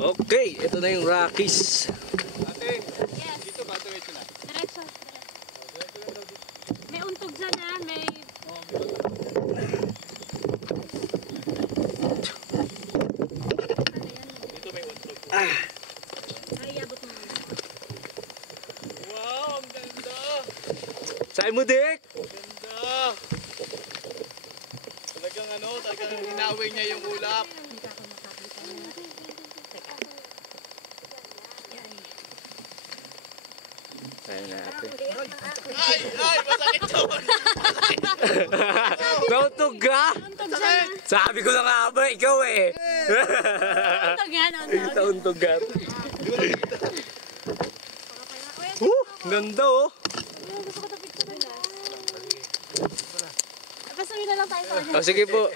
Okay, ito na yung Rockies. Ate, dito ba? Diretso na? Diretso. May untog dyan ha, may... Dito may untog. Ay, abot mo. Wow, ang ganda! Saan mo, Dick? Ganda! Talagang hinaway niya yung ulap. Hindi ka ako makakita na. Teka. Ayan natin. Ay! Masakit yun! Nauntog ka? Untog dyan ha. Sabi ko na nga ba, ikaw eh. Untog yan, untog. Nauntog ka. Ganda oh. Gusto ko ito picture na. Pasabi na lang tayo sa kanya. Oh, sige po.